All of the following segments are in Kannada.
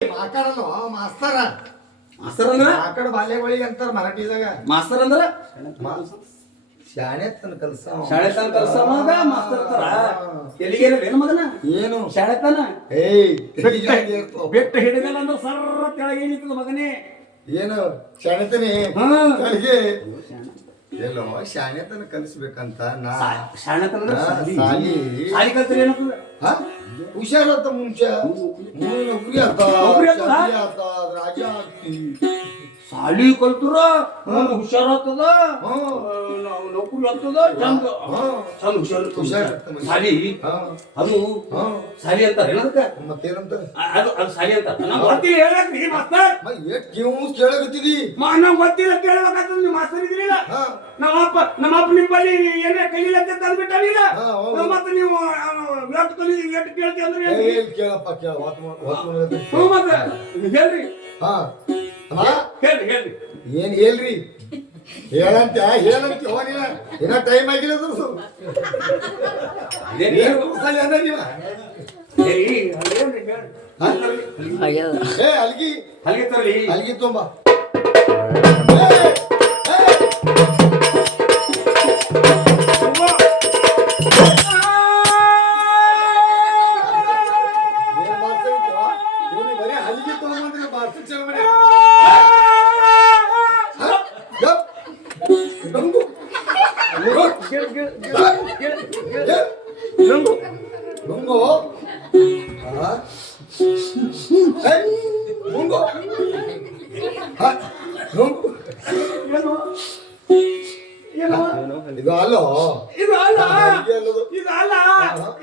ಮಾತಾಡಲ್ಲ ಮಾಸ್ತರ ಮಾಸ್ತರ್ ಅಂದ್ರ ಆಕಡ ಬಾಲ್ಯಗಳಿಗೆ ಅಂತಾರ ಮರಾಠಿದಾಗ. ಮಾಸ್ತರ್ ಅಂದ್ರ ಶಾಣೆ ತನ ಕಲ್ಸ ಶಾಣೆ ತನ ಕಲ್ಸ ಮಗ ಮಾಸ್ತರ್ ಅಂತಾರ. ಎಲ್ಲಿಗೇನ ಮಗನ ಏನು ಶಾಣೆ ತನ ಏಯ್ ಬೆಟ್ಟ ಹಿಡಿದಲ್ಲ ಅಂದ್ರೆ ಸರ್ರ ಕೆಳಗೆ ನಿಂತದ ಮಗನೇ. ಏನು ಶಾಣೆತನೇ ಹಾ ಕೆಳಗೆ ಎಲ್ಲೋ ಶಾಣೆತನ ಕಲಿಸ್ಬೇಕಂತ ನಾ ಶಾಣೆ ತನ ಸಾಲಿ ಸಾಲಿ ಕಲ್ತ್ರೆ ಏನಂತದ ಹಾ ಹುಷಾರತ್ತ ಮುಂಚೆ ನೌಕರಿ ಆತ ಶಾದಿ ಆತ ರಾಜ ಆಗ್ತಿ ಸಾಲಿ ಕಲ್ತರ ಹುಷಾರಾಗ್ತದ ನೌಕರಿ ಆಗ್ತದ ಚಂದ ಚಂದ ಹುಷಾರ್ ಸಾಲಿ ಅದು ಸಾಲಿ ಅಂತಾರ ಏನದಕ್ಕ ಮತ್ತೇನಂತ ಅದು ಸಾಲಿ ಅಂತ ನಮ್ಗೆ ಗೊತ್ತಿಲ್ಲ ಹೇಳಕ್ರಿ ಮಾಸ್ತರ್. ಏಟ್ ಕಿವು ಕೇಳಕತ್ತಿದಿ ನಮ್ಗೆ ಗೊತ್ತಿಲ್ಲ ಕೇಳಬೇಕಾಗ್ತದ. ನೀವು ಮಾಸ್ತರ್ ಇದ್ರಿಲ್ಲ ನಮ್ಮಪ್ಪ ನಿಮ್ಮಲ್ಲಿ ಏನೇ ಕಲೀಲ ಅಂತ ತಂದ್ಬಿಟ್ಟಿಲ್ಲ ಮತ್ತೆ ನೀವು ಎಷ್ಟು ಕಲಿ ಎಷ್ಟು ಕೇಳ್ತೀವಿ ಅಂದ್ರೆ ಕೇಳಪ್ಪ ಕೇಳ ಮತ್ತೆ ಹೇಳ್ರಿ ಹಾ ಹೇಳ್ರಿ ಹೇಳ್ರಿ ಏನ್ ಹೇಳ್ರಿ ಹೇಳಂತ ಹೋಗಿಲ್ಲ ಇನ್ನ ಟೈಮ್ ಆಗಿಲ್ಲ ಅಲ್ಗಿ ಅಲ್ಲಿಗೆ ತರಲಿ ಅಲ್ಗಿ ತುಂಬ ಅಲ್ಲಿಗೆ ತಗೊಂಡ್ರೆ ಬಾರ್ಸ ಚಲಮನೆ lungo ha hey lungo ha lungo ಇದು ಅಲ್ಲ ಇದು ಅಲ್ಲ ಇದು ಅಲ್ಲ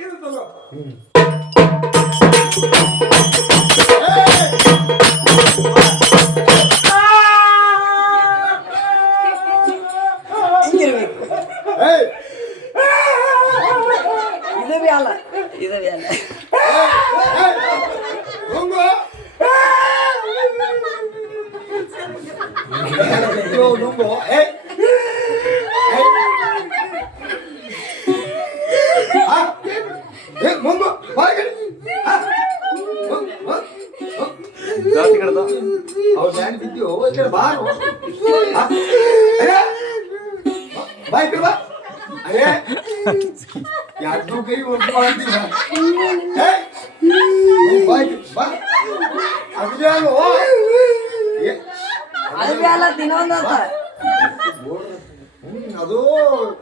ಇದು ತಗೋ ಅದು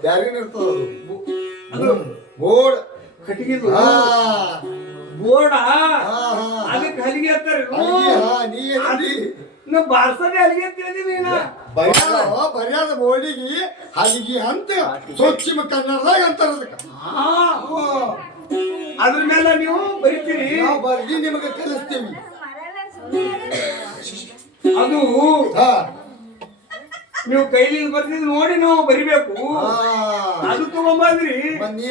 ಬ್ಯಾರಿನ ಇರ್ತದ ಅದು ಬೋರ್ಡ್ ಕಟ್ಟಿಗೆದು ಬೋರ್ಡ ಅದಕ್ಕೆ ಹಲಿಗೆ ಅಂತಾರೆ. ನಾ ಬಾರ್ಸದೆ ಹಲಿಗೆ ಅಂತ ಹೇಳಿದೀನಿ ನೀನು ಬರ್ಯಾದ ಬೋರ್ಡಿಗೆ ಹಲಿಗೆ ಅಂತ ಸ್ವಚ್ಛ ಕನ್ನಡದಾಗ ಅಂತಾರ ಅದಕ್ಕೆ. ಅದ್ರ ಮೇಲೆ ನೀವು ಬರೀತೀರಿ ನಾವು ಬರ್ದಿ ನಿಮಗೆ ಕಲಿಸ್ತೀವಿ. ಅದು ನೀವು ಕೈಲಿ ಬರ್ತಿದ್ ನೋಡಿ ನಾವು ಬರಿಬೇಕು. ಅದು ತಗೊಂಬಂದ್ರಿ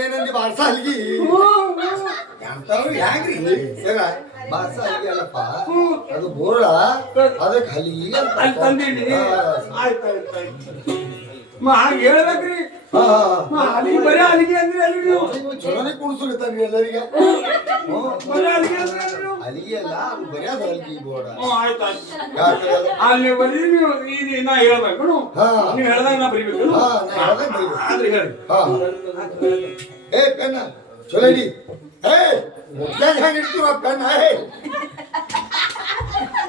ಏನಂದಿ ಬಾರ್ಸ ಹಲ್ಗಿ ಹ್ಯಾಂಗ್ರಿ ಸರ ಬಾರ್ಸ ಹಲ್ಗಿ ಅಲ್ಲಪ್ಪ ಅದು ಬೋರ್ಡ ಅದಕ್ಕೆ ಹಲ್ಗಿ ಅಲ್ಲಿ ತಂದಿಡಿ. ಆಯ್ತಾಯ್ತಾಯ್ತು ಹಾಗೆ ಹೇಳ್ಬೇಕ್ರಿ. ಅಲ್ಲಿಗೆ ಬರೀ ಅಲ್ಲಿಗೆ ಅಂದ್ರೆ ಅಲ್ಲಿ ನೀವು ಚಲೋನೆ ಕುಣಿಸ್ತಾನೆ ಎಲ್ಲರಿಗೆ ಬರೀ ಅಲ್ಲಿಗೆ ಅಂದ್ರೆ ಅಲ್ಲಿಗೆ ಅಲ್ಲ ಬರೆಯೋದು ಹಲ್ಗಿ ಬೋರ್ಡ. ಆಯ್ತಾಯ್ತು ಅಲ್ಲಿ ಬರೀ ನೀವು ಈಗ ನಾ ಹೇಳ್ಬೇಕು ನೀವು ಹೇಳ್ದಾಗ ನಾ ಬರಿಬೇಕು ಆದ್ರೆ ಹೇಳಿ. ಏ ಪೆನ್ನ ಚಲೋ ಇಡಿ. ಏ ಮುಟ್ಟಾಗ ಹೆಂಗೆ ಇಡ್ತೀರ ಪೆನ್ನ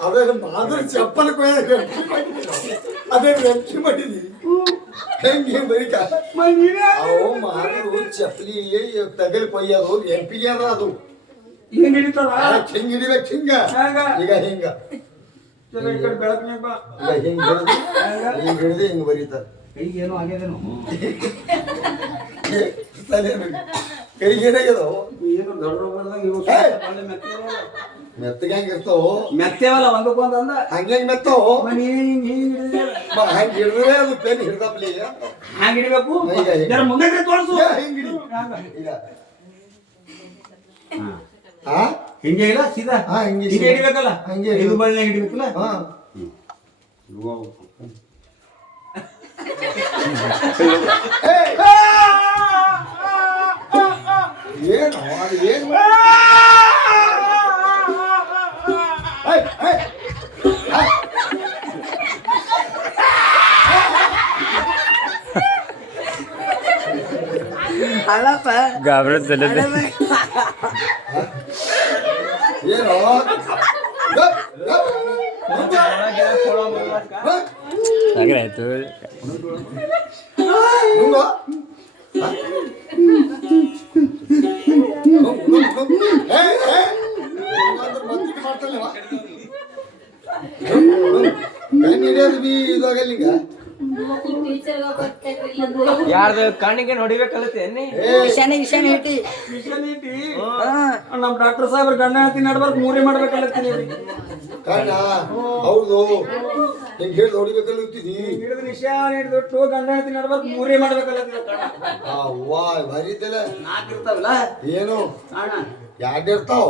ಅದೇ ಮಾದ್ರ ಚಪ್ಪಲ್ ಕೊಯ್ಯ ಅದೇ ವೆಂಕಿ ಮಾಡಿದಿ ಹೆಂಗೆ ಬರೀಕ ಅವು ಮಾರು ಚಪ್ಪಲಿ ತಗಲ್ ಕೊಯ್ಯೋದು ಎಂಪಿಗೆ ಅದ ಅದು ಹಿಂಗ್ ಹಿಡಿತಾರ ಹಿಂಗ್ ಹಿಡಿಬೇಕು ಹಿಂಗ ಈಗ ಹಿಂಗ ಬೆಳಕಿನಾಗ ಹಿಂಗ್ ಹಿಡಿದು ಹಿಂಗ್ ಬರೀತಾರ. ಕೈಗೇನೋ ಆಗ್ಯದೇನೋ ಕೈಗೇನಾಗ್ಯದೋ ಏನು ದೊಡ್ಡ ಮೆತ್ತಗೆ ಹೆಂಗಿರ್ತಾವ ಮೆತ್ತೇವಲ್ಲ ಒಂದಕ್ಕೊಂದಂದ ಹಂಗೆ ಮೆತ್ತಾವ ಹಿಂಗ್ ಹಂಗೆ ಹಿಡಿದ್ರೆ ಅದು ಪೆನ್ ಹಿಡ್ದಪ್ಲಿ ಹ್ಯಾಂಗ ಹಿಡಿಬೇಕು ಮುಂದೆ ತೋರಿಸು ಹಿಂಗ್ ಹಿಡಿ ಈಗ ಹಿಂಗೆ ಇಲ್ಲ ಸೀದಾ ಹಿಂಗೆ ಹಿಂಗೆ ಹಿಡಿಬೇಕಲ್ಲ ಹಂಗೆ ಇದು ಬಳ್ಳಿ ಹಿಡಿಬೇಕಲ್ಲ ಏನು ಏನು ಅಲ್ಲಪ್ಪ ಗಾಬರಿಸಲ್ಲ ಏನೋ ಆಯ್ತು ಇದಾಗಲ್ಲಿಗ ಯಾರ್ದು ಕಣ್ಣಿಗೆ ಹೊಡಿಬೇಕಲ್ಲತ್ತೆ ಇಶಾನೆ ಇಟ್ಟಿ ನಮ್ ಡಾಕ್ಟರ್ ಸಾಹೇಬ್ರ ಗಂಡ ಹೆಂಡತಿ ನಡ್ಬಾರ್ದು ಮೂರೇ ಮಾಡ್ಬೇಕಲ್ಲತ್ತೀನಿ ಕಾರಣ ಹೌದು ಹಿಂಗೆ ಹೇಳಿ ಹೊಡಿಬೇಕಲ್ಲ ಇರ್ತಿದಿ ಹಿಡಿದು ನಿಶಾನ್ ಹಿಡಿದು ಗಂಡ ಹೆಂಡತಿ ನಡ್ಬಾರ್ದು ಮೂರೇ ಮಾಡ್ಬೇಕಲ್ಲತ್ತೀನಿ ಅವ್ವಾ ಭಾರಿ ಇದ್ದಲ್ಲ ನಾಲ್ಕು ಇರ್ತಾವಲ್ಲ ಏನು ಅಣ್ಣ ಎರಡು ಇರ್ತಾವ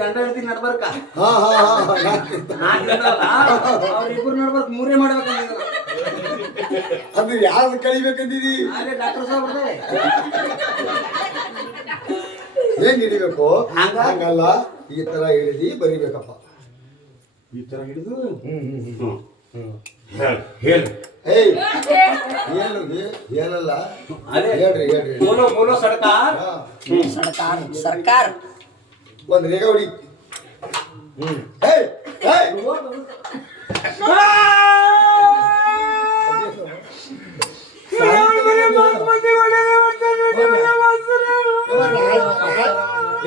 ಗಂಡ ಹೆಂಡತಿ ನಡ್ಬಾರ್ಕ ಹಾ ಹಾ ಹಾ ನಾಲ್ಕು ಇರ್ತಾವಲ್ಲ ಅವ್ರಿಬ್ರು ನಡ್ಬಾರ್ದು ಮೂರೇ ಮಾಡ್ಬೇಕಲ್ಲ ಅದು ಯಾವ್ದು ಕಳಿಬೇಕಂದಿದಿ ಅದೇ ಡಾಕ್ಟರ್ ಸಾಹೇಬ್ರದೇ ಹೆಂಗ್ ಹಿಡಿಬೇಕು ಹಂಗ? ಹಂಗಲ್ಲ ಈ ತರ ಹಿಡಿದಿ ಬರಿಬೇಕಪ್ಪ ಈ ತರ ಹಿಡಿದು ಹೇಳು ಏಯ್ ಏನು ಏನಲ್ಲ ಅದೇ. ಹೇಳ್ರಿ ಹೇಳ್ರಿ ಬೋಲೋ ಬೋಲೋ ಸರ್ಕಾರ ಹಾ. ಸರ್ಕಾರ ಒಂದ್ ರೇಖೆ ಹೊಡಿ ಏಯ್ ಏಯ್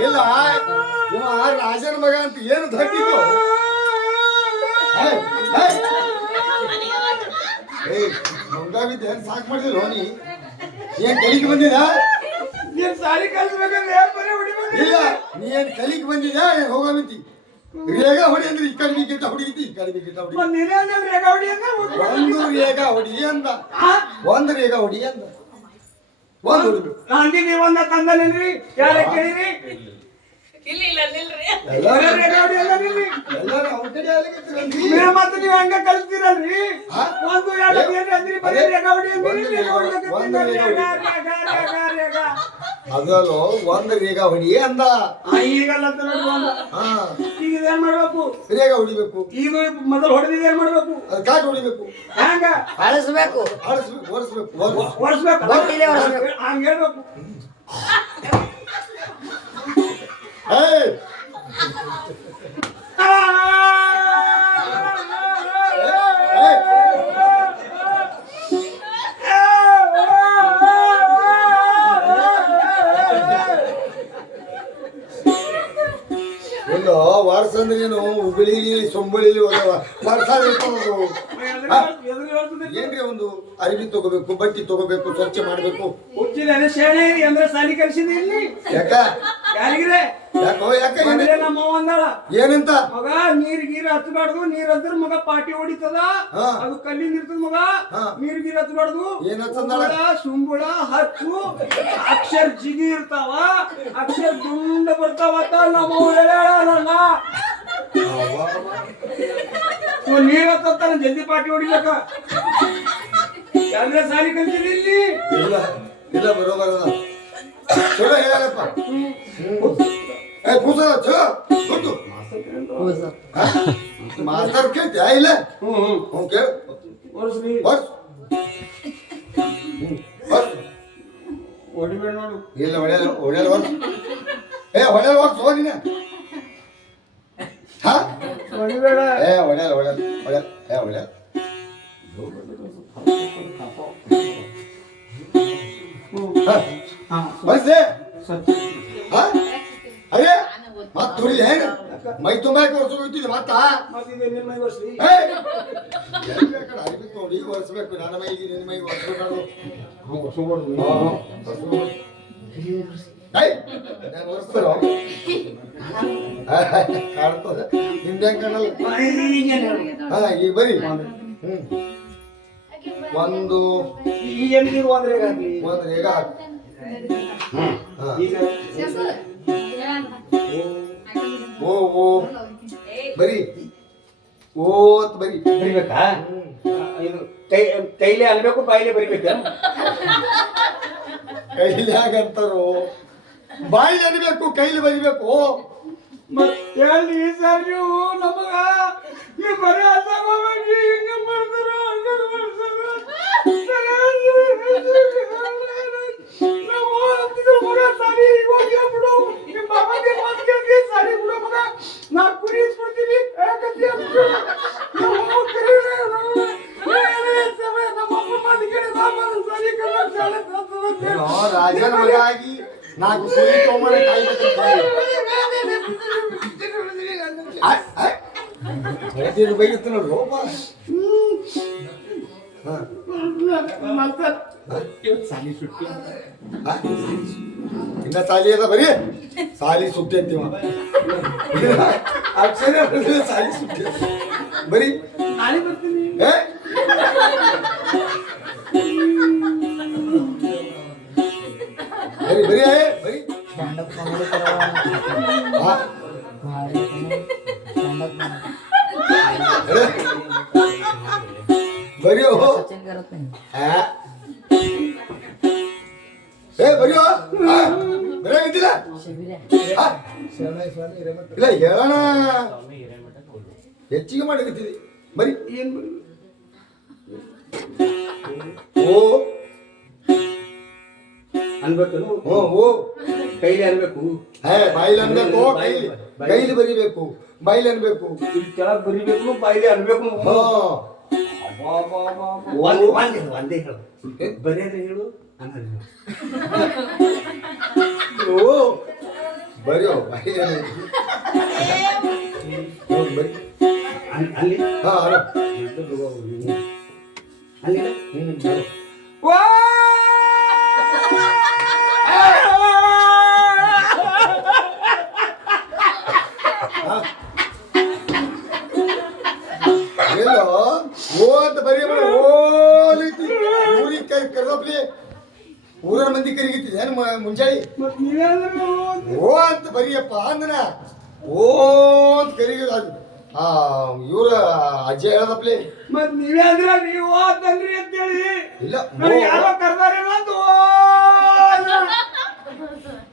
ಇಲ್ಲ ಇವ ರಾಜನ ಮಗ ಅಂತ ಏನು ತಟ್ಟಿದ್ದು ಏನ್ ಸಾಕ್ ಮಾಡಿದಿಲ್ಲ ನೀ ಏನ್ ಕಲಿಗೆ ಬಂದಿದ ನೀನ್ ಸಾಲಿ ಕಲಿಸ್ಬೇಕಂದ್ರೆ ಏನ್ ಬರೀ ಹೊಡಿಬೇಕು ಇಲ್ಲ ನೀ ಏನ್ ಕಲಿಗೆ ಬಂದಿದ ಏನ್ ಹೋಗಮಿತಿ ರೇಗ ಹೊಡಿ ಅಂದ್ರೆ ಈ ಕಡೆ ಗಿಟ್ಟ ಹೊಡಿತಿ ಈ ಕಡೆ ಗಿಟ್ಟ ಹೊಡಿ ನೀನೇ ಅಂದ್ರೆ ರೇಖಾ ಹೊಡಿ ಅಂದ್ರೆ ಒಂದು ರೇಗ ಹೊಡಿ ಅಂದ ಒಂದು ರೇಗ ಹೊಡಿ ಅಂದ ಒಂದು ಹೊಡಿಬೇಕು ನಾಂದಿ ನೀವೊಂದ ತಂದನೇನ್ರಿ ಯಾರ ಕೇಳಿರಿ ಎಲ್ಲರೂ ರೇಖಾ ಹೊಡಿ ಅಂದ ನಿಲ್ರಿ ಎಲ್ಲರೂ ಅವ್ನ ಕಡೆ ಆಗ್ಲಿಕತ್ತಿರಲ್ರಿ. ನೀವು ಮತ್ತೆ ನೀವು ಹಂಗ ಕಲಿಸ್ತೀರಲ್ರಿ ಹಾ? ಒಂದು ಎರಡು ಏನ್ರಿ ಅಂದ್ರಿ ಬರೀ ರೇಖಾ ಹೊಡಿ ಅಂದ್ರಿ ಒಂದು ರೇಖಾ ಹೊಡಿಲಿಕ್ಕೆ ಒಂದು ತಿಂದ ರೇಖಾ ರೇಖಾ, ರೇಖಾ, ರೇಖಾ, ರೇಖಾ. ಅದಲ್ಲೋ ಒಂದು ರೇಗ ಹೊಡಿ ಅಂದ ಈಗಲ್ಲ ಅಂತ ನೋಡುವ ಹಾ ಈಗ ಇದೇನ್ ಮಾಡ್ಬೇಕು ರೇಗ ಹೊಡಿಬೇಕು ಈಗ ಮೊದಲು ಹೊಡೆದಿದ್ದು ಏನ್ ಮಾಡ್ಬೇಕು ಅದು ಕಾಟ್ ಹೊಡಿಬೇಕು ಹ್ಯಾಂಗ ಅಳಿಸ್ಬೇಕು ಆಡಿಸ್ಬೇಕು ಓಡಿಸ್ಬೇಕು ಒರೆಸ್ಬೇಕು ಬಟ್ಟೆಲೇ ಒರೆಸ್ಬೇಕು. ಹಂಗ ಹೇಳ್ಬೇಕು ಏಯ್ ಒಂದು ವಾರಸ ಅಂದ್ರೆ ಏನು ಹುಬ್ಳಿಲಿ ಸೊಂಬಳಿಲಿ ವಾರಸ ಇರ್ತದದು ಏನ್ರಿ ಒಂದು ಅರಿವಿ ತಗೋಬೇಕು ಬಟ್ಟಿ ತಗೋಬೇಕು ಸ್ವಚ್ಛ ಮಾಡ್ಬೇಕು ಹುಚ್ಚಿದ ಶಾಣೆ ಅಂದ್ರೆ ಸಾಲಿ ಕಲಿಸಿದ ಇಲ್ಲಿ ಯಾಕ ಯಾರಿಗ್ರೆ ಯಾಕೋ ಯಾಕ ಅಂದ್ರೆ ನಮ್ಮ ಅವ್ವ ಅಂದಾಳ ಏನಂತ ಮಗ ನೀರ್ ಹಚ್ಚಬಾರ್ದು ನೀರ್ ಹಚ್ಚದ್ರ ಮಗ ಪಾಟಿ ಹೊಡಿತದ ಹಾ. ಅದು ಕಲ್ಲಿಂದ ಇರ್ತದ ಮಗ ಹಾ. ನೀರ್ ಹಚ್ಚಬಾರ್ದು ಏನ್ ಹಚ್ಚಂದಾಳ? ಸುಂಬುಳ ಹಚ್ಚು ಅಕ್ಷರ ಜಿಗಿ ಇರ್ತಾವ ಅಕ್ಷರ ದುಂಡ ಬರ್ತಾವ ಅಂತ ನಮ್ಮ ಅವ್ವ ಹೇಳ್ಯಾಳ ನಂಗ. ಇವ ನೀರ್ ಹತ್ತಾನ ಜಲ್ದಿ ಪಾಟಿ ಹೊಡಿಬೇಕ ಅಂದ್ರೆ ಸಾಲಿ ಕಲ್ತಿದಿ ಇಲ್ಲಿ ಇಲ್ಲ ಇಲ್ಲ ಬರೋಬರದ ಚಲೋ ಹೇಳಪ್ಪ ಏ ಕೂಸ ಚಲೋ ಗೊತ್ತು ಮಾಸ್ತರ್ ಕೇಳ್ತೀಯ ಇಲ್ಲ ಹ್ಞೂ ಕೇಳು ಒರೆಸ್ರಿ ಬರ್ಸ್ ಬರ್ಸ್ ಹೊಡಿಬೇಡ ನೋಡು ಇಲ್ಲ ಹೊಡೆಯಲ್ಲ ಹೊಡೆಯಲ್ಲ ಬರ್ಸ್ ಏ ಹೊಡೆಯಲ್ಲ ಬರ್ಸ್ ಹೋ ನೀನು ಹಾ ಹೊಡಿಬೇಡ ಏ ಹೊಡೆಯಲ್ಲ ಹೊಡೆಯಲ್ಲ ಹೊಡೆಯಲ್ಲ ಏ ಹೊಡೆಯಲ್ಲ ಬರ್ಸೆ ಹಾ ಅಯ್ಯ ಮತ್ತೆ ಹೊಡಿ ಏನು ಮೈ ತುಂಬಾಕ ವರ್ಷ ಹೋಗ್ತಿದ್ದೆ ಮತ್ತ ಮತ್ತಿದೆ ನಿಮ್ಮ ಮೈ ಒರೆಸ್ರಿ ಅರಿವಿ ನೋಡಿ ಒರೆಸ್ಬೇಕು ನನ್ನ ಮೈಗೆ ನಿನ್ನ ಮೈಗೆ ಒರೆಸ್ಬೇಕು ಕಾಣ್ತದ ನಿಂದೆ ಕಾಣಲ್ಲ ಹಾ ಈಗ ಬರಿ ಒಂದು ಈಗ ಏನಿದ್ರು ಅಂದ್ರೆ ಹೇಗಾಗ್ಲಿ ಒಂದು ಈಗ ಈಗ ಓ ಓ ಬರಿ ಓತ್ ಬರಿ ಬರಿಬೇಕಾ ಇದು ಕೈಲೇ ಅನ್ಬೇಕು ಬಾಯಿಲೆ ಬರಿಬೇಕ ಕೈಲಿ ಹಾಗಂತಾರು ಬಾಯಿ ಅನ್ಬೇಕು ಕೈಲಿ ಬರಿಬೇಕು ಮತ್ತೆ ಸರ್ ನೀವು ನಮಗ ರಾಜನ ಮಗ ಆಗಿ ನಾಲ್ಕು ಕುರಿ ತಗೊಂಬರ ಕಾಯಿ ಬೈಗುತ್ತೆ ನೋಡ್ರಿ ಹೋಪ ಇನ್ನ ಸಾಲಿ ಅದ ಬರೀ ಸಾಲಿ ಸುಟ್ಟಿ ಅಂತೀವ ಅಕ್ಷರ ಸಾಲಿ ಸುಟ್ಟಿ ಬರೀ ನಾಳೆ ಬರ್ತೀನಿ ಏ? ಬರೀ ಬರೀ ಬರೀ ಹಾ. ಬರಿಯೋ ಏ ಬರಿಯೋ ಬರೆಯಾಗಿದ್ದಿಲ್ಲ ಇಲ್ಲ ಹೇಳೋಣ ಹೆಚ್ಚಿಗೆ ಮಾಡಕತ್ತಿದಿ ಬರಿ ಏನ್ ಓ ಅನ್ಬೇಕು ಓ ಓ ಕೈಲಿ ಅನ್ಬೇಕು ಬಾಯಿಲಿ ಅನ್ಬೇಕು ಕೈಲಿ ಬರಿಬೇಕು ಬಾಯಿಲಿ ಅನ್ಬೇಕು ಇಲ್ಲಿ ಕೆಳಗ್ ಬರಿಬೇಕು ಬಾಯಿಲಿ ಅನ್ಬೇಕು ಹಾ ಒಂದೇ ಹೇಳು ಬರೆಯೋದು ಹೇಳು ಅನ್ನೋದು ಓ ಬರಿಯೋ ಬಾಯಿಲಿ ಬರಿ ಅಲ್ಲಿ ಹಾ ಅಲ್ಲ ಅಲ್ಲಿ ಎಲ್ಲೋ ಓ ಅಂತ ಬರೀಬೇಡ ಓಲಿತಿ ಊರಿಗೆ ಕರೆದಪ್ಲಿ ಊರ ಮಂದಿ ಕರಿಗಿತ್ತಿದೆ ಏನು ಮುಂಜಾನೆ ಓ ಅಂತ ಬರಿಯಪ್ಪ ಅಂದನ ಓ ಅಂತ ಕರಿಗ ಇವ್ರ ಅಜ್ಜ ಹೇಳದಪ್ಲಿ ಮತ್ ನೀವೇ ಅಂದ್ರ ನೀವು ಅಂತಂದ್ರಿ ಅಂತೇಳಿ ಇಲ್ಲ ನನಗೆ ಯಾರೋ ಕರ್ದಾರೇನೋ ಅಂತ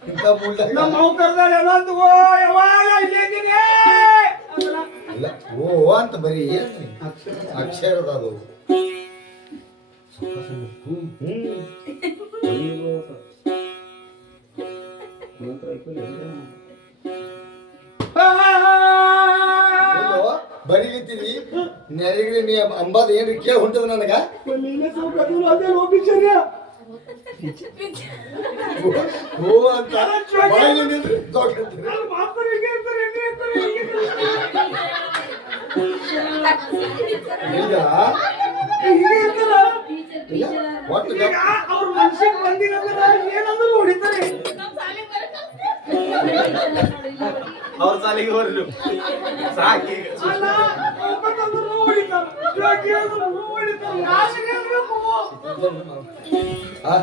ಇಂಥ ಮೂಲ್ದಾಗ ನಮ್ಮ ಅವ್ ಕರ್ದಾರೇನೋ ಅಂತ ಯಾವಾಗ ಇಲ್ಲೇ ಇದ್ದೀನಿ ಇಲ್ಲ ಓ ಅಂತ ಬರೀ ಅಕ್ಷರದ ಅದು ಬರೀಲಿತ್ತೀವಿ ನೆರೆಗಿರಿ ನೀ ಅಂಬಾದ ಏನ್ರಿ ಕೇಳಿ ಹೊಂಟದ ನನಗ ಓ ಅಂತ ಬಾಯಿಲಿ ನಿಂತ್ರೆ ದೊಡ್ಡ ಅಂತೀರಿ. ಈಗ ಇಲ್ಲ ಒಟ್ಟು ಅವ್ರ ಮನ್ಸಿಗೆ ಬಂದಿರೋದ್ರ ಏನಂದ್ರು ಹೊಡಿತಾರೆ ಅವ್ರ ಸಾಲಿಗೆ ಹೋರ್ಲು ಸಾಕಿ ಅಲ್ಲ ಒಬ್ಬಂತಂದ್ರು ಹೊಡಿತಾರೆ ಜೋಗಿ ಅಂದ್ರು ಹೊಡಿತಾರೆ ಯಾರಿಗೆ ಹೇಳ್ಬೇಕು ಆ,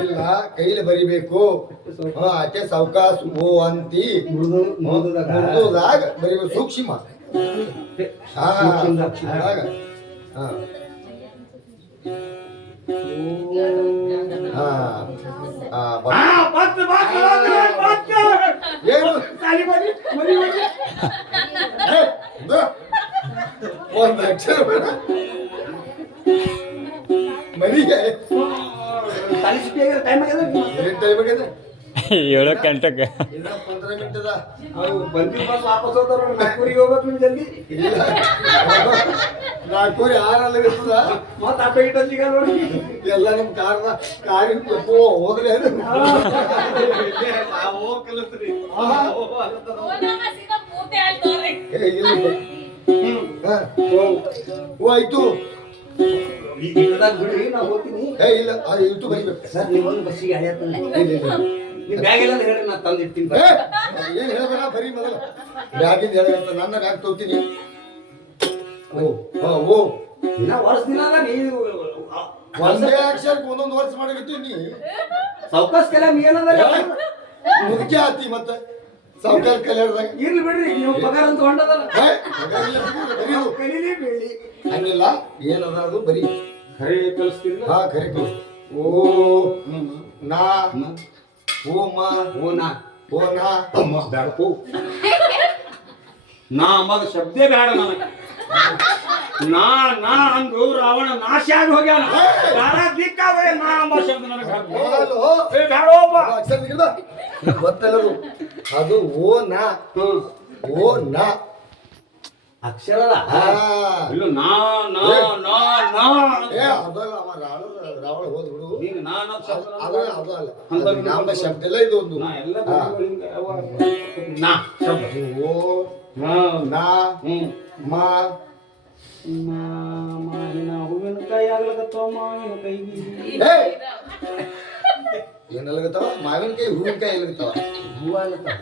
ಇಲ್ಲ ಕೈಲಿ ಬರಿಬೇಕು ಅಷ್ಟೇ ಸಾವಕಾಶ ಓ ಅಂತಿ ಮೃದುದಾಗ ಬರಿಬೇಕು ಸೂಕ್ಷ್ಮ ಹಾ ಹಾಗ ಹಾ ಹಾ ಏನು ಒಂದು ಅಕ್ಷರ ಬೇಡ ಮನೆಗೆ ಟೈಮ್ ಆಗಿದೆ ಏನ್ ಟೈಮ್ ಆಗಿದೆ 7 ಗಂಟೆಗೆ ಇನ್ನ 15 ಮಿನಿಟ್ ಅದ ಅವ್ರು ಬಂದಿದ್ದ ಬಸ್ ವಾಪಸ್ ಹೋಗ್ತಾರ ನಾಲ್ಕೂರಿಗೆ ಹೋಗ್ಬೇಕು ನೀವು ಜಲ್ದಿ ಇಲ್ಲ 4 6 ಇರ್ತದ ಮತ್ತೆ ಆಟೋ ಗಿಟ ಸಿಗಲ್ಲ ನೋಡಿ ಎಲ್ಲ ನಮ್ ಕಾರಿನ ತಪ್ಪು ಹೋದ್ರೆ ಅದು ಏ, ಇಲ್ಲ ಹಾ. ಓ ಆಯ್ತು ಈಗ ಇಲ್ಲದಾಗ ಬಿಡ್ರಿ ನಾವು ಹೋಗ್ತೀನಿ ಏ ಇಲ್ಲ ಇಟ್ಟು ಬರಿಬೇಕು ಸರ್ ನೀವು ಒಂದು ಬಸ್ಸಿಗೆ ಹಳೆಯತ್ತಲ್ಲ ಇಲ್ಲ ಇಲ್ಲ ನೀವು ಬ್ಯಾಗ್ ಎಲ್ಲ ಹೇಳಿ ನಾನು ತಂದಿರ್ತೀನಿ ಏ, ಏನ್ ಹೇಳ್ಬೇಡ ಬರೀ ಮೊದಲು ಬ್ಯಾಗಿಂದ ಹೇಳಂತ ನನ್ನ ಬ್ಯಾಗ್ ತಗೋತೀನಿ ಓ ಹಾ ಓ ಇನ್ನ ವರ್ಷ ದಿನ ಅದ ನೀವು ಒಂದೇ ಅಕ್ಷರಕ್ಕೆ ಒಂದೊಂದು ವರ್ಷ ಮಾಡಿರ್ತೀವಿ ನೀ ಸಾವ್ಕಾಸ್ಗೆಲ್ಲ ಏನದ ಮುದುಕಿ ಆತಿ ಮತ್ತೆ ಸಾವುಕಾರ ಕಲ್ಯಾಣದಾಗ ಇರ್ಲಿ ಬಿಡ್ರಿ ನೀವು ಪಗಾರ ಅಂತ ಹೊಂಡದಲ್ಲ ಬರೀ ಕಲೀಲಿ ಬೀಳಿ ಹಂಗಿಲ್ಲ ಏನದ ಅದು ಬರೀ ಖರೆ ಕಲಿಸ್ತೀರಿ ಹಾ ಖರೆ ಓ ನಾ ಓ ಮಾ ಓ ನಾ ಓ ನಾ ಅಮ್ಮ ಬೇಡಪ್ಪು ನಾ ಅಂಬಾದ ಶಬ್ದೇ ಬೇಡ ನನಗೆ ನಾ ನಾ ಅಂದು ರಾವಣ ನಾಶ ಆಗಿ ಹೋಗ್ಯಾನ ಯಾರ ದಿಕ್ಕಾವೇ ನಾ ಅಂಬ ಶಬ್ದ ನನಗೆ ಬೇಡೋಪ್ಪ ಅಕ್ಷರ ತೆಗೆದ ಗೊತ್ತಲ್ಲದು ಅದು ಓ ನಾ ಓ ನಾ ಅಕ್ಷರದ ಹಾ. ಇಲ್ಲ ನಾ ನಾ ನಾ ನಾ ಏ ಅದಲ್ಲ ಅವ ರಾವಣ ಹೋದ್ಬಿಡು ಈಗ ನಾ ಅನ್ನೋದ್ ಶಬ್ದ ಅದು ಅದು ಅಲ್ಲ ಹಂಗಾಗಿ ನಮ್ಮ ಶಬ್ದ ಎಲ್ಲ ಇದು ಒಂದು ನಾ ಎಲ್ಲ ಹಾ. ಬದಿಗಳಿಂದ ನಾ ಶಬ್ದ ಓ ಹಾ ನಾ ಹ್ಮ್ ಮಾ ಮಾವಿನ ಹೂವಿನ ಕೈ ಆಗ್ಲಕತ್ತವ ಮಾವಿನ ಕೈಗೆ ಏ ಏನಲ್ಗತ್ತಾವ ಮಾವಿನಕಾಯಿ ಹೂವಿನಕಾಯಿ ಎಲ್ಗತ್ತಾವ ಹೂವ ಆಗ್ಲತ್ತಾವ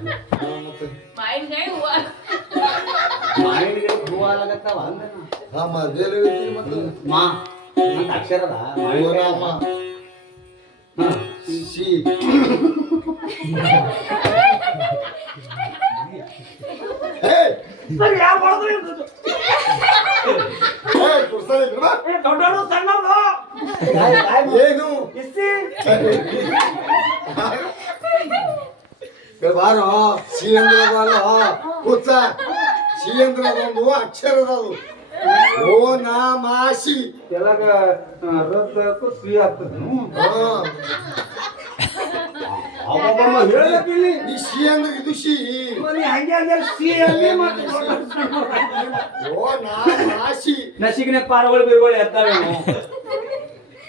ಮತ್ತೆ ಮಾವಿನಕಾಯಿ ಹೂವ ಮಾವಿನ ಗಿಡ ಹೂವ ಆಗ್ಲಕತ್ತಾವ ಅಂದ ಹಾ ಮದ್ವೆ ಮತ್ತೆ ಮಾ ಅಂತ ಅಕ್ಷರದ ಓ ರಾಮ ಹಾ ಸಿ ಏ ಸರಿ ಯಾವ ಮಾಡಿದ್ರು ಏ ಕುರ್ಸಲಿ ಬಿಡು. ದೊಡ್ಡವರು ಸಣ್ಣವರು ಏನು ಇಸ್ಸಿ ಬಾರೋ ಸಿ ಅಂದ್ರೆ ಬಾರೋ ಕುಚ್ಚ ಸಿ ಅಂದ್ರೆ ಅದೊಂದು ಅಕ್ಷರದ ಅದು ಓ ನಾ ಮಾಸಿ ಕೆಳಗ ರದ್ದಕ್ಕೂ ಸಿ ಆಗ್ತದೆ ಹೇಳಕ್ಕಿಲ್ಲಿ ನೀ ಸಿ ಅಂದ್ರೆ ಇದು ಸಿ ಬರೀ ಹಂಗೆ ಹಂಗೆ ಸಿ ಅಲ್ಲಿ ಮತ್ತೆ ಓ ನಾ ಮಾಸಿ ನಸಿಗಿನ ಪಾರಗಳು ಬಿರುಗಳು ಎತ್ತಾವೇನು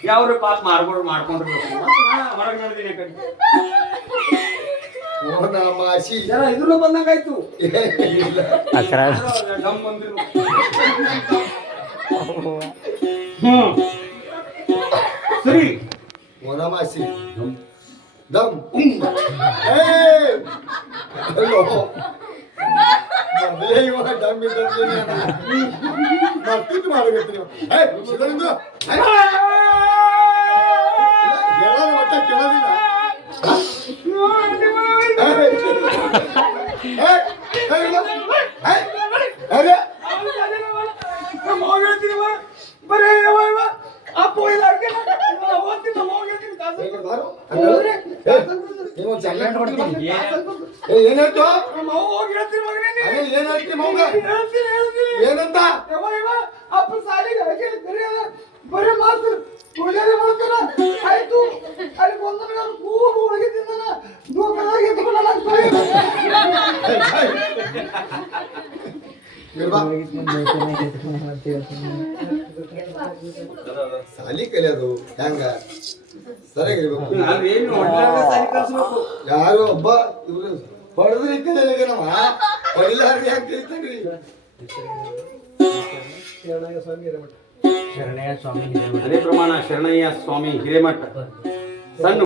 ಯಾವ್ರು ಪಾಪ ಮಾರ್ಗಳು ಮಾಡ್ಕೊಂಡಿರ್ಬೇಕು ಹೊರಗೆ ನೋಡಿದೀನಿ ಕಡೆ ಓ ನಾ ಮಾಸಿ ಜರ ಇದ್ರೂ ಬಂದಂಗಾಯ್ತು ಇಲ್ಲ ಅಕ್ರ ಡಮ್ ಬಂದಿರು ಹ್ಮ್ ಸರಿ ಓ ನಾ ಮಾಸಿ ದಮ್ ಏ ಹಲೋ ಮೊದಲೇ ಇವ ಡಮ್ ಇದ್ದಂಗೆ ಮತ್ತಿದ್ದು ಮಾಡಬೇಕು ನೀವು ಏ ಸಿದ್ಧಲಿಂಗ ಹೇಳೋದು ಒಟ್ಟ ಕೇಳೋದಿಲ್ಲ ಬರೇ ಅಪ್ಪ ಏನಾಯ್ತು ಏನಾಯ್ತು ಮೌಗ ಏನಂತ ಅಪ್ಪ ಸಾಲಿಗೆ ಬರೀ ಮಾತು ಒಳ್ಳೆಯದೇ ಮಾಡ್ತಾರ ಆಯ್ತು ಅಲ್ಲಿ ಒಂದೊಂದು ಕೂಗು ಒಳಗೆ ತಿಂದಾನ ದೂಕದಾಗಿ ಸಾಲಿ ಕಲಿಯೋದು ಹೆಂಗ ಸರಿಯಾಗಿರ್ಬೇಕು ಏನು ಸಾಲಿ ಕಲಿಸ್ಬೇಕು ಯಾರು ಒಬ್ಬ ಇವ್ರು ಹೊಡೆದ್ರಿ ಕಲಿಯಲಿಕ್ಕೆ ನಮ್ಮ ಹೊಡಿಲಾರ್ರಿ ಹೆಂಗ್ ಕಲಿತಾನ್ರಿ ಅದೇ ಪ್ರಮಾಣ ಶರಣಯ್ಯ ಸ್ವಾಮಿ ಹಿರೇಮಠ ಸಣ್ಣ